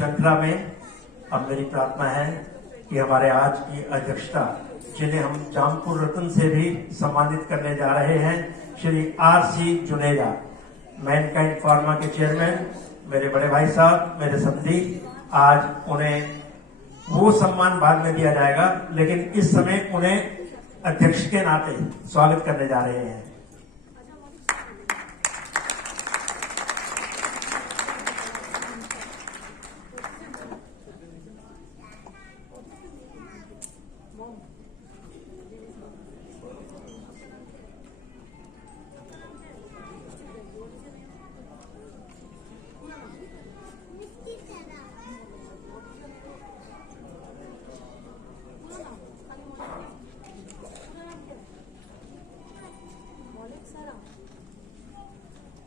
श्रृंखला में अब मेरी प्रार्थना है कि हमारे आज की अध्यक्षता, जिन्हें हम जामपुर रत्न से भी सम्मानित करने जा रहे हैं, Shri R.C. Juneja, Mankind pharma के चेयरमैन, मेरे बड़े भाई साहब, मेरे समधी, आज उन्हें वो सम्मान बाद में दिया जाएगा, लेकिन इस समय उन्हें अध्यक्ष के नाते स्वागत करने जा रहे हैं।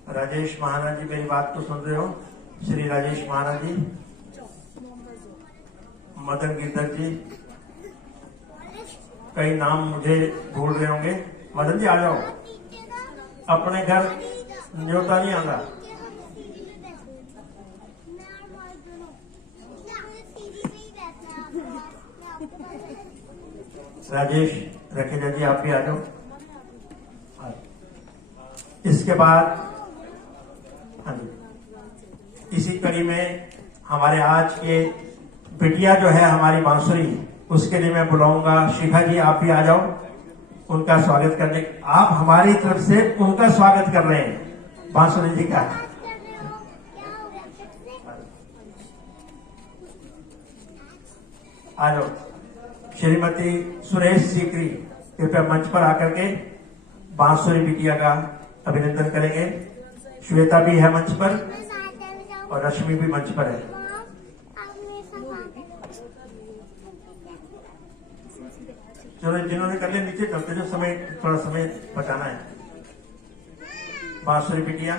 राजेश महाना जी, मेरी बात तो सुन रहे हो? श्री राजेश महाना जी, मदन गिरधर जी, कई नाम मुझे भूल रहे होंगे। मदन जी आ जाओ, अपने घर न्योता नहीं आना। राजेश रखेजा जी, आप भी आ जाओ। इसके बाद इसी कड़ी में हमारे आज के बिटिया जो है हमारी बांसुरी, उसके लिए मैं बुलाऊंगा शिखा जी, आप भी आ जाओ उनका स्वागत करने। आप हमारी तरफ से उनका स्वागत कर रहे हैं बांसुरी जी का। आ जाओ। श्रीमती सुरेश सीकरी कृपया मंच पर आकर के बांसुरी बिटिया का अभिनंदन करेंगे। श्वेता भी है मंच पर और रश्मि भी मंच पर है। चलो, जिन्होंने कर लिया नीचे चलते, जो समय थोड़ा समय बचाना है। बांसुरी बिटिया,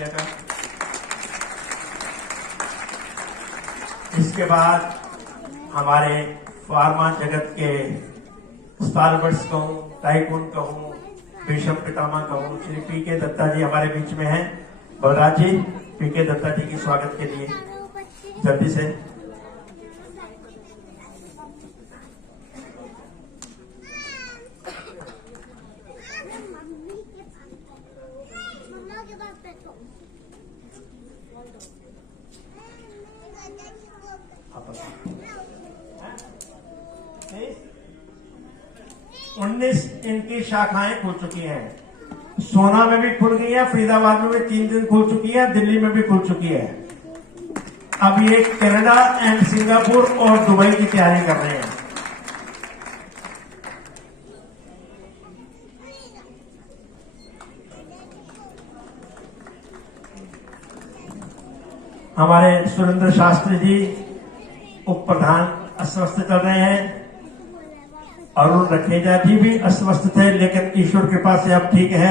का। इसके बाद हमारे फार्मा जगत के स्टारबर्ड्स कहूं, टाइकून कहूं, भीष्म पितामह कहूं, श्री पी.के. दत्ता जी हमारे बीच में हैं। बलराज जी, पी.के. दत्ता जी के स्वागत के लिए जल्दी से। इनकी शाखाएं खुल चुकी हैं। सोना में भी खुल गई है, फरीदाबाद में भी 3 दिन खुल चुकी है, दिल्ली में भी खुल चुकी है। अब ये कनाडा एंड सिंगापुर और दुबई की तैयारी कर रहे हैं। हमारे सुरेंद्र शास्त्री जी उप प्रधान अस्वस्थ चल रहे हैं। अरुण रखेजा जी भी अस्वस्थ थे, लेकिन ईश्वर कृपा से अब ठीक है।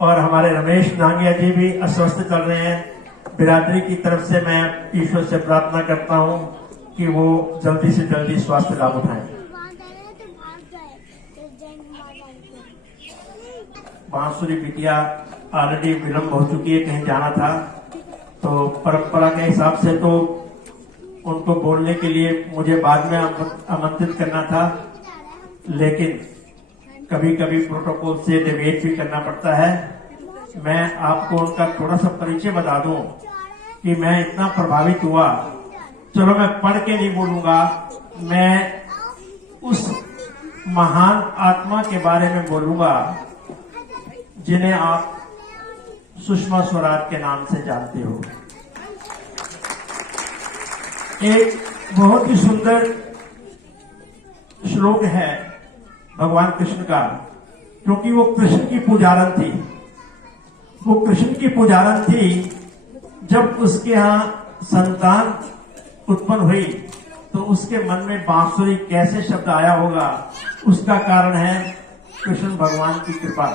और हमारे रमेश नांगिया जी भी अस्वस्थ चल रहे हैं। बिरादरी की तरफ से मैं ईश्वर से प्रार्थना करता हूं कि वो जल्दी से जल्दी स्वास्थ्य लाभ उठाएं। बांसुरी बिटिया ऑलरेडी विलंब हो चुकी है, कहीं जाना था, तो परंपरा के हिसाब से तो उनको बोलने के लिए मुझे बाद में आमंत्रित करना था, लेकिन कभी कभी प्रोटोकॉल से डिबेट भी करना पड़ता है। मैं आपको उनका थोड़ा सा परिचय बता दूं कि मैं इतना प्रभावित हुआ। चलो, मैं पढ़ के नहीं बोलूंगा, मैं उस महान आत्मा के बारे में बोलूंगा जिन्हें आप सुषमा स्वराज के नाम से जानते हो। एक बहुत ही सुंदर श्लोक है भगवान कृष्ण का, क्योंकि वो कृष्ण की पुजारन थी। वो कृष्ण की पुजारन थी। जब उसके यहाँ संतान उत्पन्न हुई तो उसके मन में बांसुरी कैसे शब्द आया होगा, उसका कारण है कृष्ण भगवान की कृपा।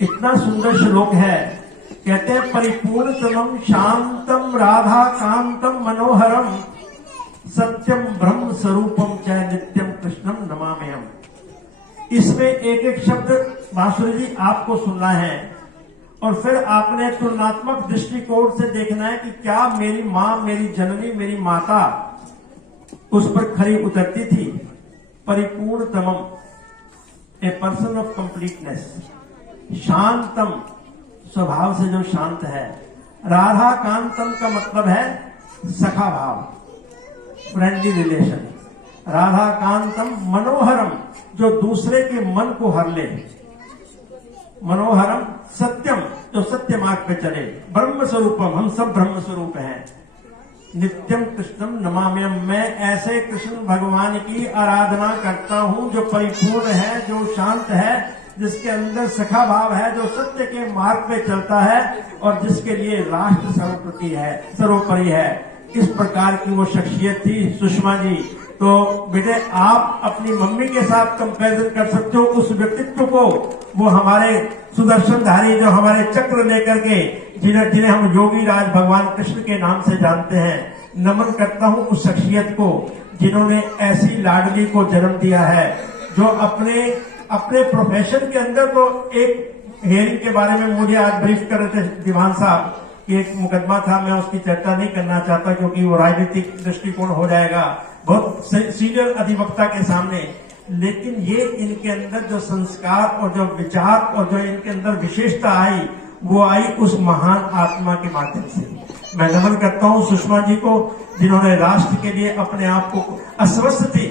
इतना सुंदर श्लोक है कहते हैं परिपूर्णतमं शांतम राधा कांतम मनोहरम सत्यम ब्रह्म स्वरूपम च नित्यम कृष्णम नमाम्यहम्। इसमें एक एक शब्द बांसुरी जी आपको सुनना है और फिर आपने तुलनात्मक दृष्टिकोण से देखना है कि क्या मेरी माँ, मेरी जननी, मेरी माता उस पर खरी उतरती थी। परिपूर्णतमम, ए पर्सन ऑफ कंप्लीटनेस। शांतम, स्वभाव से जो शांत है। राधा कांतम का मतलब है सखा भाव, फ्रेंडली रिलेशन। राधा कांतम मनोहरम, जो दूसरे के मन को हर ले। मनोहरम सत्यम, जो सत्य मार्ग पे चले। ब्रह्म स्वरूपम, हम सब ब्रह्म स्वरूप हैं। नित्यम कृष्णम नमाम्यहम्, मैं ऐसे कृष्ण भगवान की आराधना करता हूं जो परिपूर्ण है, जो शांत है, जिसके अंदर सखा भाव है, जो सत्य के मार्ग पे चलता है और जिसके लिए राष्ट्र सर्वोपरि है। इस प्रकार की वो शख्सियत थी सुषमा जी। तो बेटे आप अपनी मम्मी के साथ कंपैरिजन कर सकते हो उस व्यक्तित्व को, वो हमारे सुदर्शनधारी, जो हमारे चक्र लेकर के, जिन्हें हम योगी राज भगवान कृष्ण के नाम से जानते हैं। नमन करता हूं उस शख्सियत को जिन्होंने ऐसी लाडली को जन्म दिया है, जो अपने प्रोफेशन के अंदर। तो एक हेयरिंग के बारे में मुझे आज ब्रीफ कर रहे थे दीवान साहब कि एक मुकदमा था, मैं उसकी चर्चा नहीं करना चाहता क्योंकि वो राजनीतिक दृष्टिकोण हो जाएगा बहुत सीनियर अधिवक्ता के सामने। लेकिन ये इनके अंदर जो संस्कार और जो विचार और जो इनके अंदर विशेषता आई, वो आई उस महान आत्मा के माध्यम से। मैं नमन करता हूं सुषमा जी को, जिन्होंने राष्ट्र के लिए अपने आप को, अस्वस्थ थी,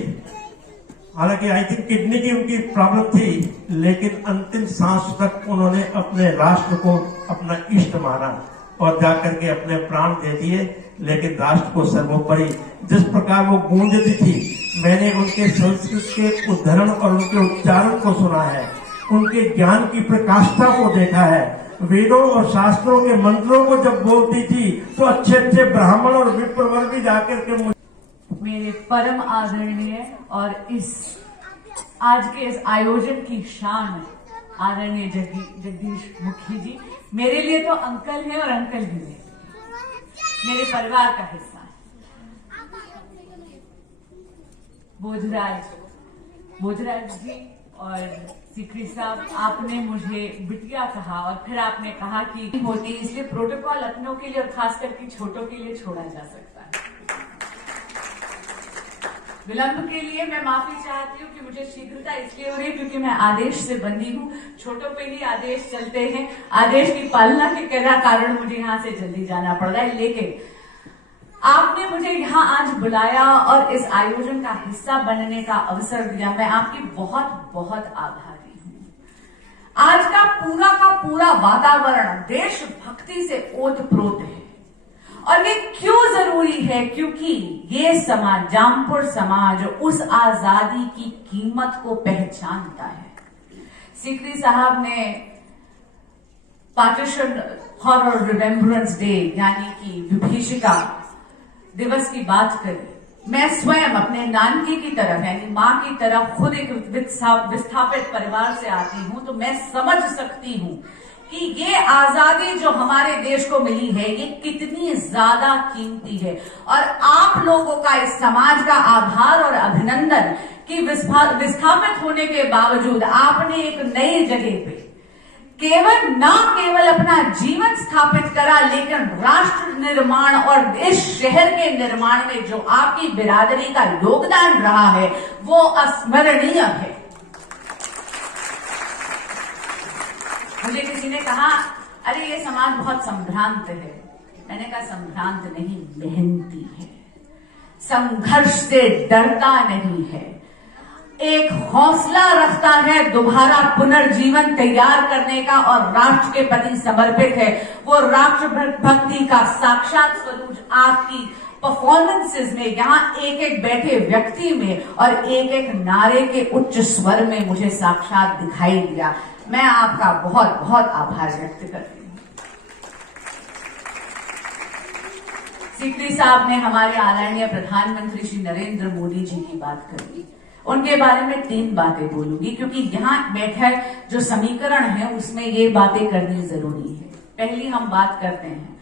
हालांकि आई थिंक किडनी की उनकी प्रॉब्लम थी, लेकिन अंतिम सांस तक उन्होंने अपने राष्ट्र को अपना इष्ट माना और जाकर के अपने प्राण दे दिए। लेकिन राष्ट्र को सर्वोपरि, जिस प्रकार वो गूंजती थी, मैंने उनके संस्कृत के उद्धरण और उनके उच्चारण को सुना है, उनके ज्ञान की प्रकाष्ठा को देखा है। वेदों और शास्त्रों के मंत्रों को जब बोलती थी तो अच्छे अच्छे ब्राह्मण और विप्रवर भी जाकर के मेरे परम आदरणीय और इस आज के इस आयोजन की शान आदरणीय जगदीश मुखी जी, मेरे लिए तो अंकल हैं और अंकल भी हैं, मेरे परिवार का हिस्सा है। भोजराज जी और सीकरी साहब, आपने मुझे बिटिया कहा और फिर आपने कहा कि होती, इसलिए प्रोटोकॉल अपनों के लिए और खास करके छोटों के लिए छोड़ा जा सकता है। विलंब के लिए मैं माफी चाहती हूँ कि मुझे शीघ्रता इसलिए हो रही है क्योंकि मैं आदेश से बंधी हूँ। छोटों पे ही आदेश चलते हैं, आदेश की पालना के कारण मुझे यहाँ से जल्दी जाना पड़ रहा है। लेकिन आपने मुझे यहाँ आज बुलाया और इस आयोजन का हिस्सा बनने का अवसर दिया, मैं आपकी बहुत बहुत आभारी हूँ। आज का पूरा वातावरण देशभक्ति से ओतप्रोत है और ये क्यों जरूरी है, क्योंकि ये समाज, जामपुर समाज, उस आजादी की कीमत को पहचानता है। सीकरी साहब ने पार्टीशन हॉरर रिमेम्बरेंस डे यानी कि विभीषिका दिवस की बात करी। मैं स्वयं अपने नानकी की तरफ यानी माँ की तरफ खुद एक विस्थापित परिवार से आती हूँ, तो मैं समझ सकती हूँ कि ये आजादी जो हमारे देश को मिली है ये कितनी ज्यादा कीमती है। और आप लोगों का, इस समाज का आभार और अभिनंदन कि विस्थापित होने के बावजूद आपने एक नई जगह पे केवल अपना जीवन स्थापित करा, लेकिन राष्ट्र निर्माण और इस शहर के निर्माण में जो आपकी बिरादरी का योगदान रहा है वो अस्मरणीय है। मुझे किसी ने कहा, अरे ये समाज बहुत संभ्रांत है। मैंने कहा संभ्रांत नहीं, मेहनती है, संघर्ष से डरता नहीं है, एक हौसला रखता है दोबारा पुनर्जीवन तैयार करने का और राष्ट्र के प्रति समर्पित है। वो राष्ट्र भक्ति का साक्षात स्वरूप आपकी परफॉर्मेंसेस में, यहाँ एक एक बैठे व्यक्ति में और एक एक नारे के उच्च स्वर में मुझे साक्षात दिखाई दिया। मैं आपका बहुत बहुत आभार व्यक्त करती हूँ। सीकरी साहब ने हमारे आदरणीय प्रधानमंत्री श्री नरेंद्र मोदी जी की बात करी। उनके बारे में 3 बातें बोलूंगी क्योंकि यहाँ बैठे जो समीकरण है उसमें ये बातें करनी जरूरी है। पहली हम बात करते हैं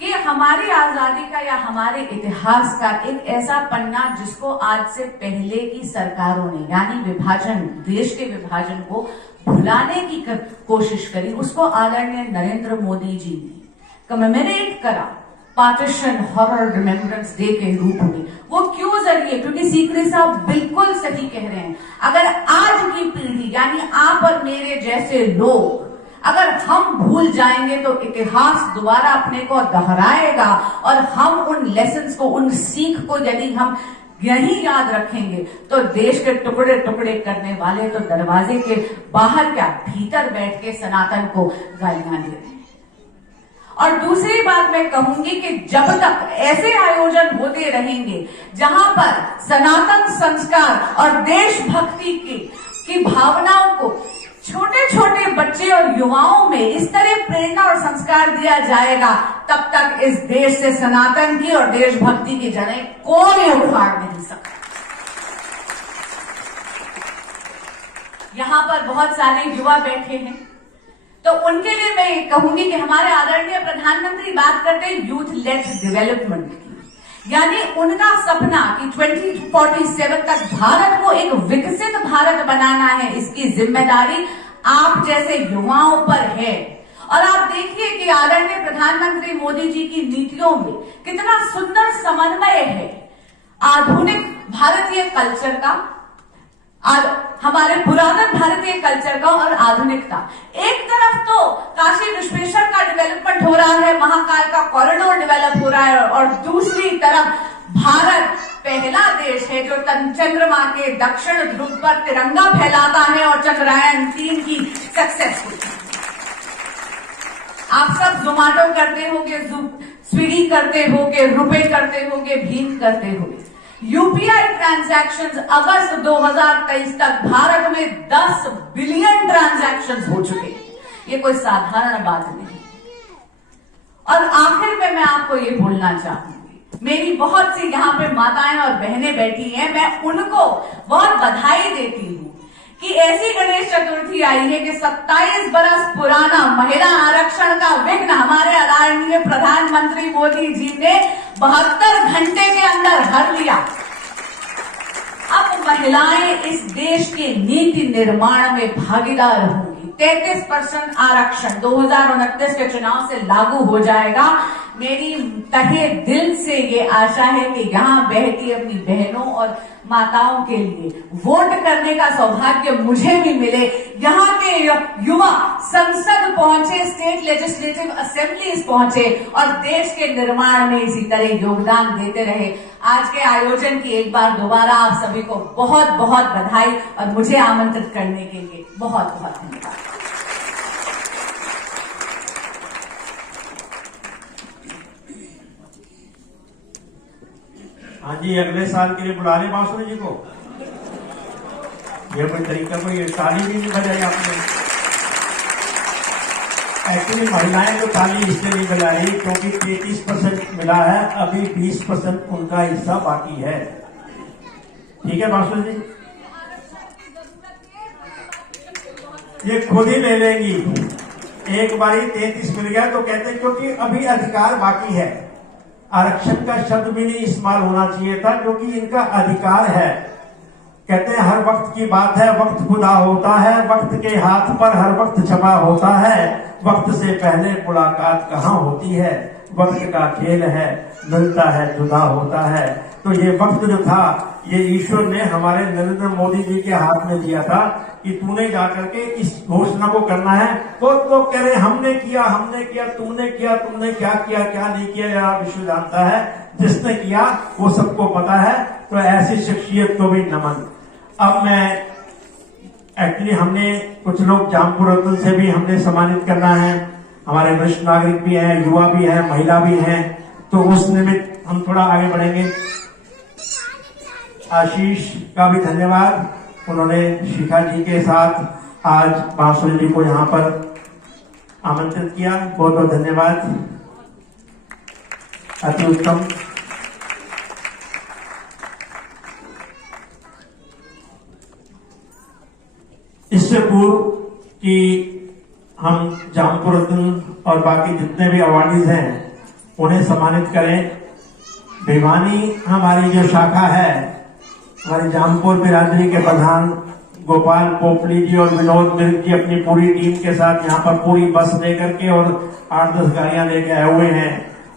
कि हमारी आजादी का या हमारे इतिहास का एक ऐसा पन्ना जिसको आज से पहले की सरकारों ने यानी विभाजन, देश के विभाजन को भुलाने की कोशिश करी, उसको आदरणीय नरेंद्र मोदी जी ने कमेमोरेट करा पार्टीशन हॉरर रिमेम्बरेंस डे के रूप में। वो क्यों जरिए? क्योंकि सीकरी साहब बिल्कुल सही कह रहे हैं। अगर आज की पीढ़ी यानी आप और मेरे जैसे लोग अगर हम भूल जाएंगे तो इतिहास दोबारा अपने को दोहराएगा, और हम उन लेसन्स को, उन सीख को यदि हम यही याद रखेंगे तो देश के टुकड़े टुकड़े करने वाले तो दरवाजे के बाहर क्या भीतर बैठ के सनातन को गालियां दे रहे हैं। और दूसरी बात मैं कहूंगी कि जब तक ऐसे आयोजन होते रहेंगे जहां पर सनातन संस्कार और देशभक्ति की भावनाओं को छोटे छोटे बच्चे और युवाओं में इस तरह प्रेरणा और संस्कार दिया जाएगा, तब तक इस देश से सनातन की और देशभक्ति की जड़ें कोई उखाड़ नहीं सकता। यहां पर बहुत सारे युवा बैठे हैं, तो उनके लिए मैं ये कहूंगी कि हमारे आदरणीय प्रधानमंत्री बात करते हैं यूथ लेड डेवलपमेंट की, यानी उनका सपना कि 2047 तक भारत को एक विकसित भारत बनाना है, इसकी जिम्मेदारी आप जैसे युवाओं पर है। और आप देखिए कि आदरणीय प्रधानमंत्री मोदी जी की नीतियों में कितना सुंदर समन्वय है आधुनिक भारतीय कल्चर का, हमारे पुरातन भारतीय कल्चर का और आधुनिकता। एक तरफ तो काशी विश्वेश्वर का डेवलपमेंट हो रहा है, महाकाल का कॉरिडोर डेवलप हो रहा है, और दूसरी तरफ भारत पहला देश है जो चंद्रमा के दक्षिण ध्रुव पर तिरंगा फैलाता है और चंद्रयान 3 की सक्सेस होती है। आप सब जोमेटो करते होंगे, स्विगी करते होंगे, रुपए करते होंगे, भीम करते होंगे। यूपीआई ट्रांजैक्शंस अगस्त 2023 तक भारत में 10 बिलियन ट्रांजैक्शंस हो चुके हैं। ये कोई साधारण बात नहीं। और आखिर में मैं आपको ये बोलना चाहूंगी, मेरी बहुत सी यहाँ पे माताएं और बहनें बैठी हैं, मैं उनको बहुत बधाई देती हूँ कि ऐसी गणेश चतुर्थी आई है कि 27 बरस पुराना महिला आरक्षण का विघ्न हमारे आदरणीय प्रधानमंत्री मोदी जी ने 72 घंटे के अंदर हर लिया। अब महिलाएं इस देश के नीति निर्माण में भागीदार होंगी। 33% आरक्षण 2029 के चुनाव से लागू हो जाएगा। मेरी तहे दिल से ये आशा है कि यहाँ बैठी अपनी बहनों और माताओं के लिए वोट करने का सौभाग्य मुझे भी मिले। यहाँ के युवा संसद पहुंचे, स्टेट लेजिस्लेटिव असेंबलीज पहुंचे और देश के निर्माण में इसी तरह योगदान देते रहे। आज के आयोजन की एक बार दोबारा आप सभी को बहुत बहुत बधाई और मुझे आमंत्रित करने के लिए बहुत बहुत धन्यवाद। हाँ जी, अगले साल के लिए बुला ले बांसुरी जी को। ये कोई तरीका, कोई ताली भी नहीं बजाई आपने। एक्चुअली महिलाएं तो ताली इसलिए नहीं बजा रही क्योंकि 33% मिला है, अभी 20% उनका हिस्सा बाकी है। ठीक है बांसुरी जी, ये खुद ही ले लेंगी। एक बारी 33 मिल गया तो कहते हैं क्योंकि अभी अधिकार बाकी है। आरक्षण का शब्द भी नहीं इस्तेमाल होना चाहिए था क्योंकि इनका अधिकार है। कहते हैं हर वक्त की बात है, वक्त खुदा होता है, वक्त के हाथ पर हर वक्त छपा होता है, वक्त से पहले मुलाकात कहाँ होती है, वक्त का खेल है, मिलता है जुदा होता है। तो ये वक्त जो था ये ईश्वर ने हमारे नरेंद्र मोदी जी के हाथ में दिया था कि तूने जाकर के इस घोषणा को करना है। तो लोग कह रहे हमने किया, तुमने किया, क्या नहीं किया, यार विश्व जानता है। जिसने किया वो सबको पता है। तो ऐसी शख्सियत को भी नमन। अब मैं एक्चुअली हमने कुछ लोग जामपुर अब्दुल से भी हमने सम्मानित करना है। हमारे वरिष्ठ नागरिक भी हैं, युवा भी हैं, महिला भी हैं, तो उस निमित्त हम थोड़ा आगे बढ़ेंगे। आशीष का भी धन्यवाद, उन्होंने शिखा जी के साथ आज बांसुरी जी को यहाँ पर आमंत्रित किया। बहुत बहुत धन्यवाद, अति उत्तम। इससे पूर्व कि हम जामपुर और बाकी जितने भी अवार्डीज हैं उन्हें सम्मानित करें। भिवानी हमारी जो शाखा है, हमारी जामपुर बिरादरी के प्रधान गोपाल पोपली जी और विनोद मिर्ग जी अपनी पूरी टीम के साथ यहाँ पर पूरी बस लेकर के और 8-10 गाड़ियां लेके आए हुए हैं।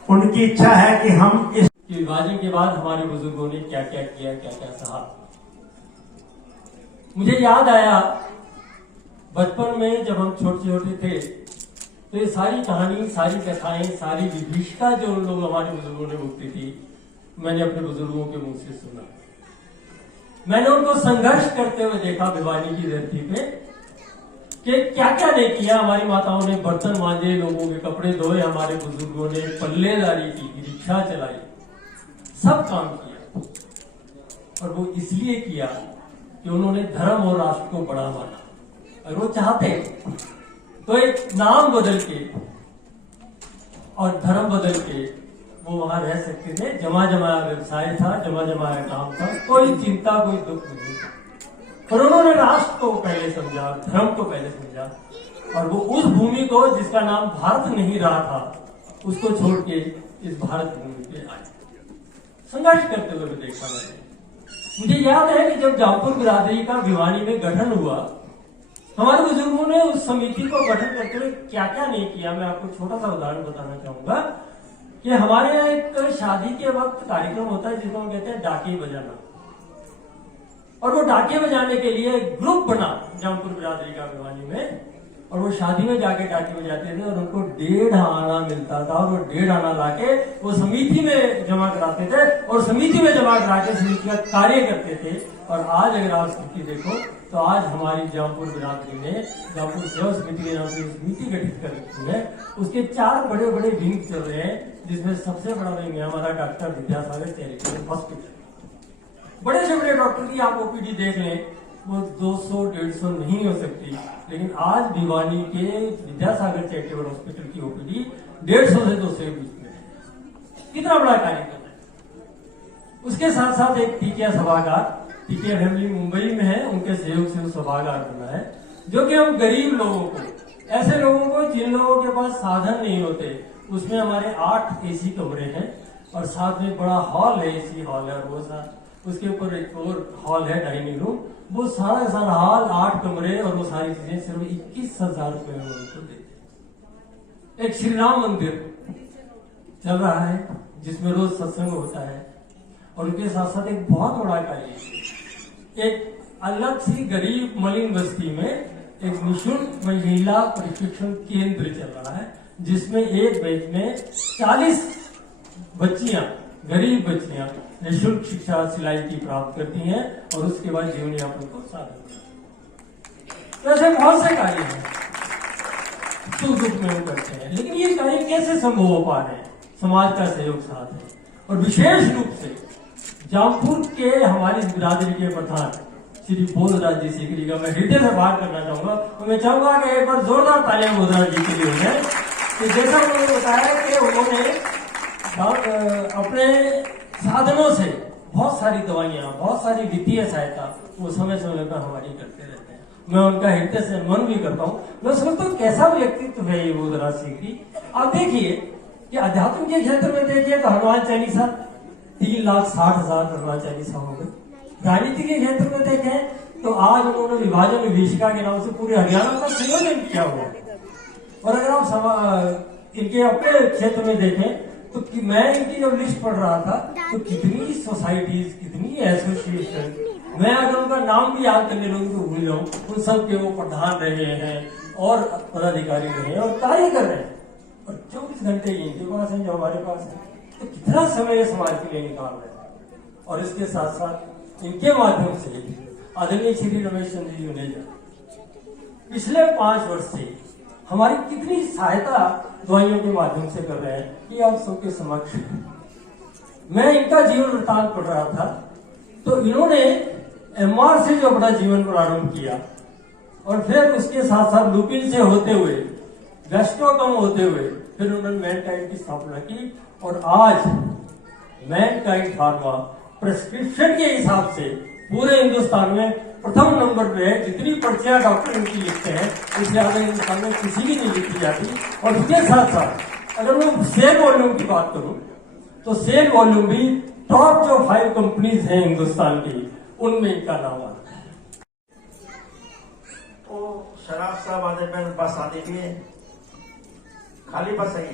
उनकी इच्छा है कि हम इस विभाजन के बाद हमारे बुजुर्गों ने क्या क्या किया, क्या क्या सहा। मुझे याद आया बचपन में जब हम छोटे छोटे थे तो ये सारी कहानी, सारी कथाएं, सारी विभीषिका जो उन लोग हमारे बुजुर्गों ने बोलती थी, मैंने अपने बुजुर्गों के मुंह से सुना। मैंने उनको संघर्ष करते हुए देखा भिवानी की धरती पे कि क्या क्या नहीं किया। हमारी माताओं ने बर्तन मांजे, लोगों के कपड़े धोए, हमारे बुजुर्गों ने पल्लेदारी की, रिक्शा चलाई, सब काम किया। और वो इसलिए किया कि उन्होंने धर्म और राष्ट्र को बड़ा माना। और वो चाहते तो एक नाम बदल के और धर्म बदल के वो वहां रह सकते थे। जमा जमाया व्यवसाय था, जमा जमाया काम था, कोई चिंता, कोई दुख नहीं था। पर उन्होंने राष्ट्र को पहले समझा, धर्म को पहले समझा, और वो उस भूमि को जिसका नाम भारत नहीं रहा था उसको छोड़ के इस भारत भूमि पे आए। संघर्ष करते हुए देखा मैंने। मुझे याद है कि जब जामपुर बिरादरी का भिवानी में गठन हुआ, हमारे बुजुर्गों ने उस समिति को गठन करते हुए क्या क्या नहीं किया। मैं आपको छोटा सा उदाहरण बताना चाहूंगा कि हमारे यहाँ एक शादी के वक्त कार्यक्रम होता है जिसको हम कहते हैं डाके बजाना। और वो डाके बजाने के लिए ग्रुप बना जामपुर बिरादरी का भिवानी में, और वो शादी में जाके डाके बजाते थे और उनको 1.5 आना मिलता था। और वो 1.5 आना लाके वो समिति में जमा कराते थे और समिति में जमा करा के समिति का कार्य करते थे। और आज अगर आप स्थिति देखो तो आज हमारी जामपुर बिरादरी ने जामपुर सेवा समिति के नाम से समिति गठित कर रखी है। उसके 4 बड़े बड़े विंग चल रहे हैं, जिसमें सबसे बड़ा विंग है हमारा डॉक्टर विद्यासागर चैरिटेबल हॉस्पिटल। बड़े से बड़े डॉक्टर की आप ओपीडी देख लें, वो 200-150 नहीं हो सकती, लेकिन आज भिवानी के विद्यासागर चैरिटेबल हॉस्पिटल की ओपीडी 150 से 200 के बीच में है। कितना बड़ा कार्यक्रम है। उसके साथ साथ एक टीके सभागार, टीके फैमिली मुंबई में है, उनके सहयोग से सभागार बना है, जो कि हम गरीब लोगों को, ऐसे लोगों को जिन लोगों के पास साधन नहीं होते, उसमें हमारे 8 एसी कमरे हैं और साथ में बड़ा हॉल है, एसी हॉल है, और वो साथ उसके ऊपर एक और हॉल है, डाइनिंग रूम। वो सारा हॉल, 8 कमरे और वो सारी चीजें सिर्फ 21,000 रुपए में उनको देते। एक श्री राम मंदिर चल रहा है जिसमें रोज सत्संग होता है। और उनके साथ साथ एक बहुत बड़ा कार्य, एक अलग सी गरीब मलिन बस्ती में एक निःशुल्क महिला प्रशिक्षण केंद्र चल रहा है, जिसमें एक बैच में 40 बच्चियां, गरीब बच्चियां निःशुल्क शिक्षा सिलाई की प्राप्त करती हैं और उसके बाद जीवन यापन को साधन करती हैं। ऐसे बहुत से कार्य हैं सुख दुख में हम करते हैं, लेकिन ये कार्य कैसे संभव हो पा रहे हैं? समाज का सहयोग साथ है। और विशेष रूप से जामपुर के हमारी बिरादरी के प्रधान श्री बोधराज जी सीकरी का मैं हृदय से बात करना चाहूंगा। और मैं चाहूंगा कि एक बार जोरदार तालियां बोधराज जी के लिए है कि जैसा उन्होंने बताया कि उन्होंने अपने साधनों से बहुत सारी दवाइयां, बहुत सारी वित्तीय सहायता वो समय समय पर हमारी करते रहते हैं। मैं उनका हृदय से मन भी करता हूँ। मैं समझता हूँ कैसा व्यक्तित्व है ये बोधराज सीकरी। आप देखिए कि अध्यात्म के क्षेत्र में देखिए तो हनुमान चालीसा 3,60,000 हनुमान चालीसा हो गई। राजनीति के क्षेत्र में देखें तो आज उन्होंने विभाजन विभीषिका के नाम से पूरे हरियाणा का संयोजन किया हुआ। और अगर आप इनके अपने क्षेत्र में देखें तो मैं इनकी जब लिस्ट पढ़ रहा था तो कितनी सोसाइटीज, कितनी एसोसिएशन, मैं अगर उनका नाम भी याद करने लगूं तो भूल जाऊं, उन सब के वो प्रधान रहे हैं और पदाधिकारी रहे हैं और कार्य कर रहे हैं। और 24 घंटे इनके पास है जो हमारे पास है, तो कितना समय ये समाज के लिए निकाल रहे हैं। और इसके साथ साथ इनके माध्यम से आदरणीय श्री रमेश चंद्र जी जुनेजा पिछले 5 वर्ष से हमारी कितनी सहायता दवाइयों के माध्यम से कर रहे हैं, ये आप सबके समक्ष। मैं इनका जीवन वृत्तांत पढ़ रहा था तो इन्होंने एमआर से जो अपना जीवन प्रारंभ किया और फिर उसके साथ साथ लुपिन से होते हुए, वेस्ट्रोकम होते हुए फिर उन्होंने मैनकाइंड की स्थापना की। और आज मैनकाइंड फार्मा प्रेस्क्रिप्शन के हिसाब से पूरे हिंदुस्तान में प्रथम नंबर पे है। जितनी पर्चियां डॉक्टर इनकी लिखते हैं उससे ज्यादा इंसान में किसी की नहीं लिखी जाती। और उसके साथ साथ अगर मैं सेल वॉल्यूम की बात करूं तो सेल वॉल्यूम भी टॉप जो 5 कंपनीज हैं हिंदुस्तान की उनमें इनका नाम आता है। वो शराब साहब आते पे बस आती थी, खाली बस है।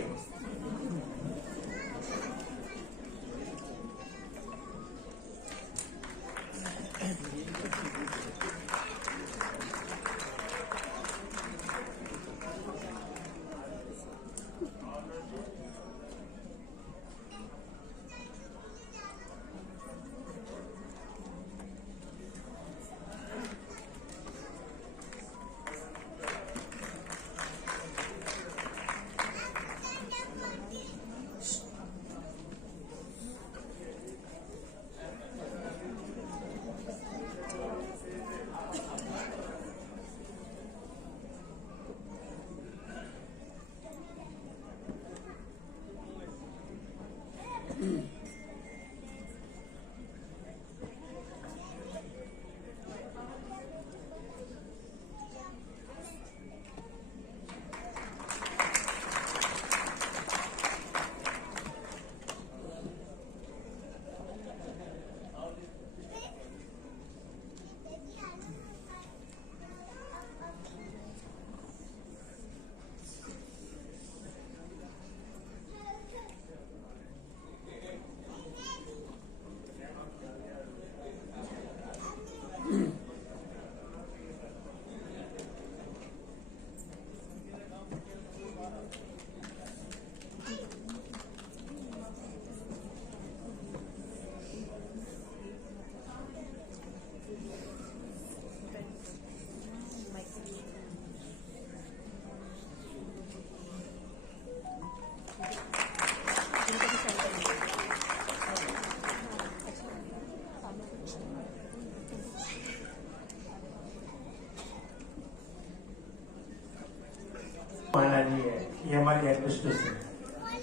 माना जी है, ये हमारी एडमिनिस्ट्रेशन है।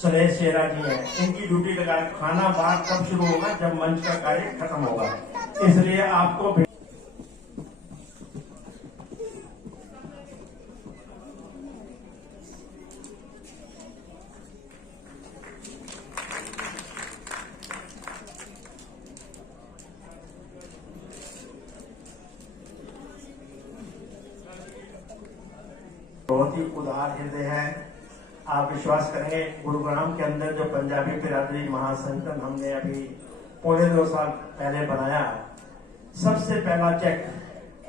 सुरेश शेरा जी हैं, इनकी ड्यूटी लगा। खाना बाहर कब शुरू होगा? जब मंच का कार्य खत्म होगा। इसलिए आपको बहुत ही उदार हृदय है। आप विश्वास करेंगे, गुरुग्राम के अंदर जो पंजाबी बिरादरी महासंगठन हमने अभी 2.25 साल पहले बनाया, सबसे पहला चेक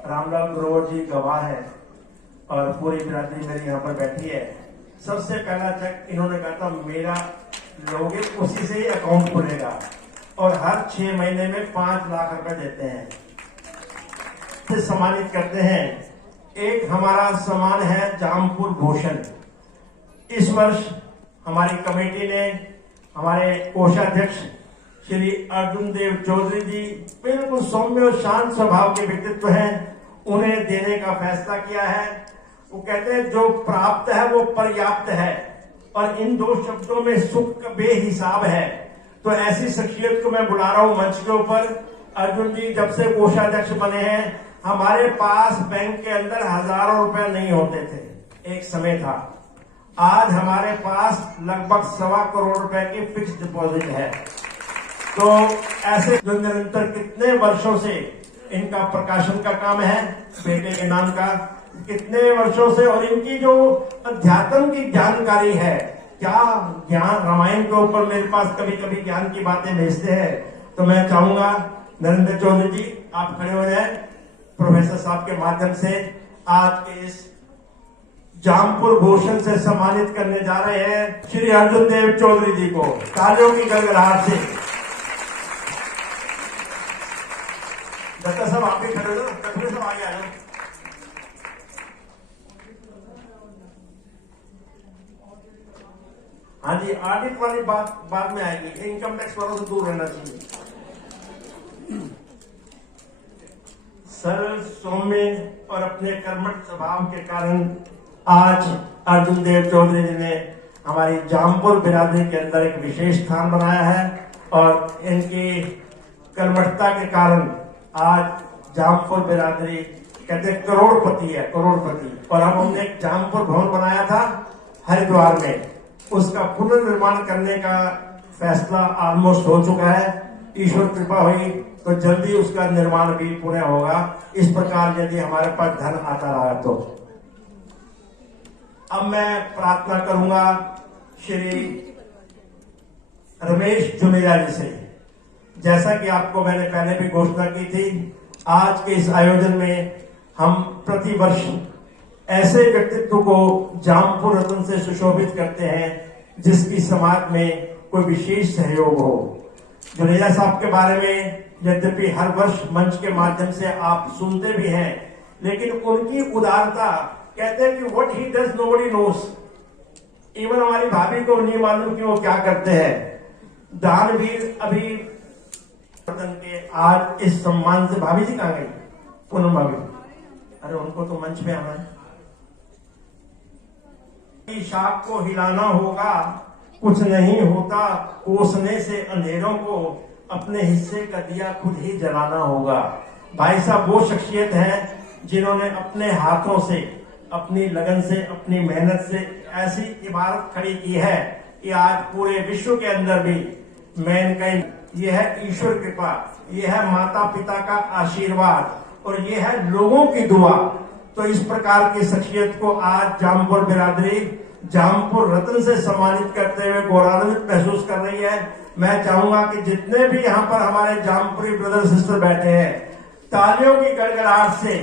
रामलाल ग्रोवर जी गवाह है और पूरी बिरादरी मेरी यहाँ पर बैठी है। सबसे पहला चेक इन्होंने कहा था मेरा लोगे, उसी से ही अकाउंट खुलेगा और हर 6 महीने में 5 लाख रुपए देते हैं, फिर सम्मानित करते हैं। एक हमारा सम्मान है जामपुर भूषण। इस वर्ष हमारी कमेटी ने हमारे कोषाध्यक्ष श्री अर्जुन देव चौधरी जी, बिल्कुल सौम्य और शांत स्वभाव के व्यक्तित्व हैं, उन्हें देने का फैसला किया है। वो कहते हैं जो प्राप्त है वो पर्याप्त है, और इन 2 शब्दों में सुख बेहिसाब है। तो ऐसी शख्सियत को मैं बुला रहा हूं मंच के ऊपर। अर्जुन जी जब से कोषाध्यक्ष बने हैं, हमारे पास बैंक के अंदर हजारों रुपए नहीं होते थे, एक समय था। आज हमारे पास लगभग 1.25 करोड़ रुपए की फिक्स डिपॉजिट है। तो ऐसे जो निरंतर कितने वर्षों से इनका प्रकाशन का काम है बेटे के नाम का, कितने वर्षों से, और इनकी जो अध्यात्म की जानकारी है, क्या ज्ञान, रामायण के ऊपर मेरे पास कभी कभी ज्ञान की बातें भेजते हैं। तो मैं चाहूंगा नरेंद्र चौधरी जी आप खड़े हो जाए, प्रोफेसर साहब के माध्यम से आज के इस जामपुर भूषण से सम्मानित करने जा रहे हैं श्री अर्जुन देव चौधरी जी को तालियों की गड़गड़ाहट से। दत्ता साहब आप भी खड़े हो, कठुरे साहब आगे आ जाओ। हाँ जी, ऑडिट वाली बात बाद में आएगी, इनकम टैक्स वालों से दूर रहना चाहिए। सरल, सौम्य और अपने कर्मठ स्वभाव के कारण आज अर्जुन देव चौधरी जी ने हमारी जामपुर बिरादरी के अंदर एक विशेष स्थान बनाया है, और इनकी कर्मठता के कारण आज जामपुर बिरादरी कहते हैं करोड़पति है, करोड़पति। और अब हमने एक जामपुर भवन बनाया था हरिद्वार में, उसका पुनर्निर्माण करने का फैसला ऑलमोस्ट हो चुका है। ईश्वर कृपा हुई तो जल्दी उसका निर्माण भी पूर्ण होगा। इस प्रकार यदि हमारे पास धन आता रहा तो। अब मैं प्रार्थना करूंगा श्री रमेश जुनेजा जी से। जैसा कि आपको मैंने पहले भी घोषणा की थी, आज के इस आयोजन में हम प्रतिवर्ष ऐसे व्यक्तित्व को जामपुर रत्न से सुशोभित करते हैं जिसकी समाज में कोई विशेष सहयोग हो। जुनेजा साहब के बारे में यद्यपि हर वर्ष मंच के माध्यम से आप सुनते भी हैं, लेकिन उनकी उदारता, कहते हैं कि what he does nobody nose. Even हमारी भाभी को नहीं मालूम कि वो क्या करते हैं। दानवीर अभी के आज इस सम्मान से, भाभी जी कहां गई? पूनम भाभी, अरे उनको तो मंच पे आना है। शाख को हिलाना होगा, कुछ नहीं होता कोसने से अंधेरों को, अपने हिस्से का दिया खुद ही जलाना होगा। भाई साहब वो शख्सियत है जिन्होंने अपने हाथों से, अपनी लगन से, अपनी मेहनत से ऐसी इमारत खड़ी की है कि आज पूरे विश्व के अंदर भी मैनकाइंड, ये है ईश्वर कृपा, ये है माता पिता का आशीर्वाद और ये है लोगों की दुआ। तो इस प्रकार की शख्सियत को आज जामपुर बिरादरी जामपुर रत्न से सम्मानित करते हुए गौरवान्वित महसूस कर रही है। मैं चाहूंगा कि जितने भी यहाँ पर हमारे जामपुरी ब्रदर सिस्टर बैठे हैं, तालियों की गड़गड़ाहट से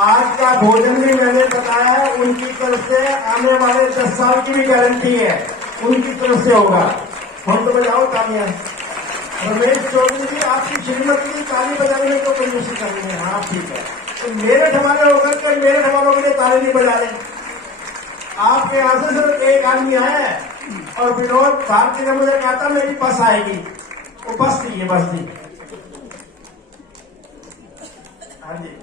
आज का भोजन भी मैंने बताया है, उनकी तरफ से आने वाले 10 साल की भी गारंटी है, उनकी तरफ से होगा। हम तो बजाओ तालियां। रमेश चौधरी जी, आपकी श्रीमती की ताली बजाने में तो कोई मुश्किल नहीं है। हाँ ठीक है, तो मेरे हमारे होकर के मेरे हमारों के लिए ताली नहीं बजा रहे। आपके यहां से सिर्फ एक आदमी आया है और विनोद भारती ने मुझे कहा था मेरी बस आएगी, वो बस थी, ये बस थी। हाँ जी,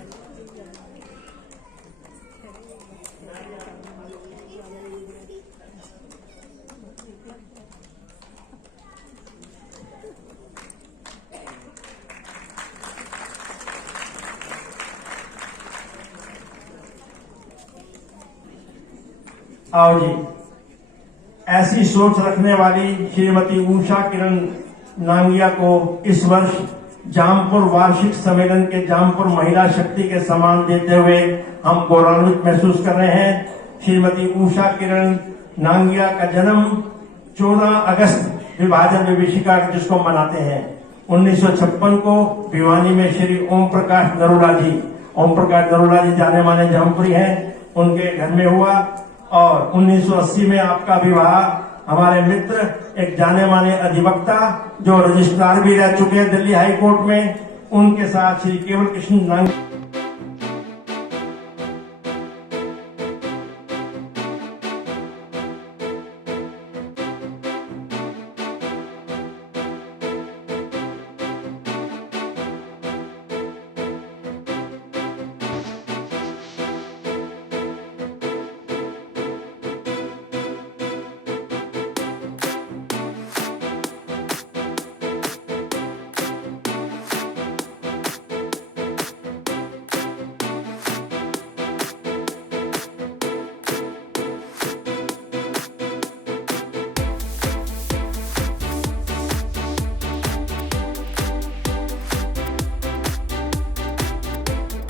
आओ जी। ऐसी सोच रखने वाली श्रीमती उषा किरण नांगिया को इस वर्ष जामपुर वार्षिक सम्मेलन के जामपुर महिला शक्ति के सम्मान देते हुए हम गौरवान्वित महसूस कर रहे हैं। श्रीमती उषा किरण नांगिया का जन्म 14 अगस्त विभाजन विभीषिका जिसको मनाते हैं 1956 को भिवानी में श्री ओम प्रकाश नरोला जी जाने माने जामपुरी हैं, उनके घर में हुआ। और 1980 में आपका विवाह हमारे मित्र एक जाने माने अधिवक्ता जो रजिस्ट्रार भी रह चुके हैं दिल्ली हाई कोर्ट में, उनके साथ श्री केवल कृष्ण नांग